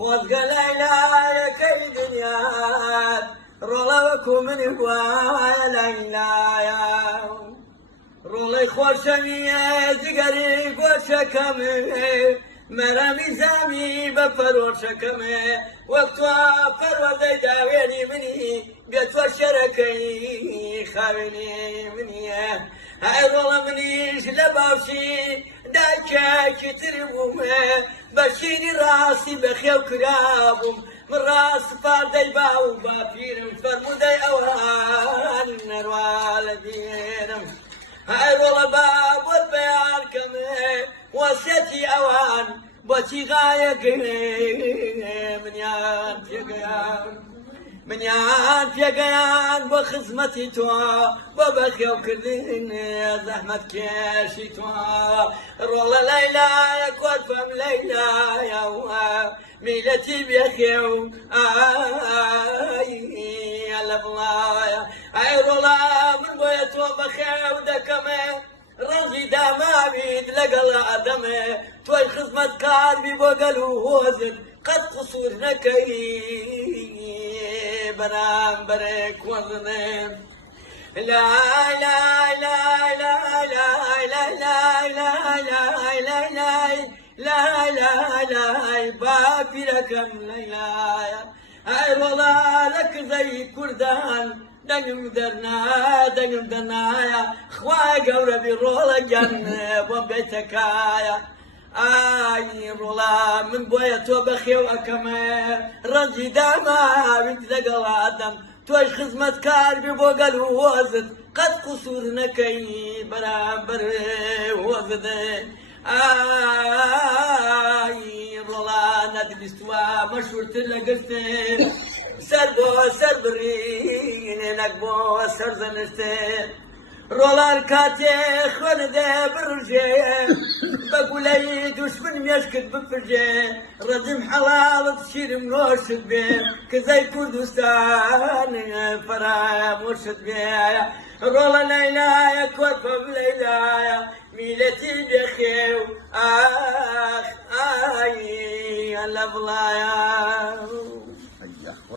خۆزگە لایلایەکەی دنیات ڕۆڵەوەکو منی وایە لایلایە ڕۆڵەی خۆشەویە جگەری گۆشەکەمێ مەرەمی زامی بە پەرۆشەکەمێ وەک تۆ پەروەردەی داوێنی منی بێ تۆ شەرەکەی خاوێنی منیە هەی ڕۆڵە منیش لە باشی دایکێکی تر بوومێ بە شیری ڕاستی بەخێو کرابووم من ڕاست پاردەی باو باپیرم فەرمودەی ئەوان نەروا لە بیرم هەی ڕۆڵە با بۆت بەیانکەمێ وەسیەتی ئەوان بۆچی غایەگەێ منیان پێگەیان بۆ خزمەتی تۆ بۆ بەخێوکردن زەحمەت کێشی تۆ ڕۆڵە لەیلایە کۆرپەم لەیلایە میلەتی بێخێو لە بڵایە ئەی ڕۆڵە من بۆیە تۆ بەخێو دەکەمێ ڕەنجی داماوید لەگەڵ ئادەمێ تۆی خزمەت کاربی بۆ گەل و هۆزت قەت قسوور نەکەی بەرامبەرێک وەزنێ لای لای لای لای لای لای لای لای لای لای لای لای لای باپیرەکەم لەیلایە ئەی ڕۆڵە لە کزەی کوردان دەنگم دەرنایە خوای گەورە بی ڕۆڵە گەن بۆ بێتەکایە ئای ڕۆڵە من بۆیە تۆ بەخێو ئەەکەمێ ڕەنجی داماویت لەگەڵ ئادەم تۆی خزمەت کاربی بۆ گەل و هۆزت قەت قسوور نەکەی بەرامبەر هۆزدێ ئای ڕۆڵە نەدبیستوە مەشهورتر لە گرتێ سەر بۆ سەر بڕینێ نەک بۆ سەر زەنستێ ڕۆڵان کاتێ خوێنەدێ بڕژێ بە گولەی دوشمن مێشکت بپرژێ ڕەجم حەڵاڵت شیرم نۆشت بێ کزەی کوردستان فەرامۆشت بێ ڕۆڵە لەیلایە کۆرپەم لەیلایە میلەتی بێخێو ئاخ ئای لە بڵایە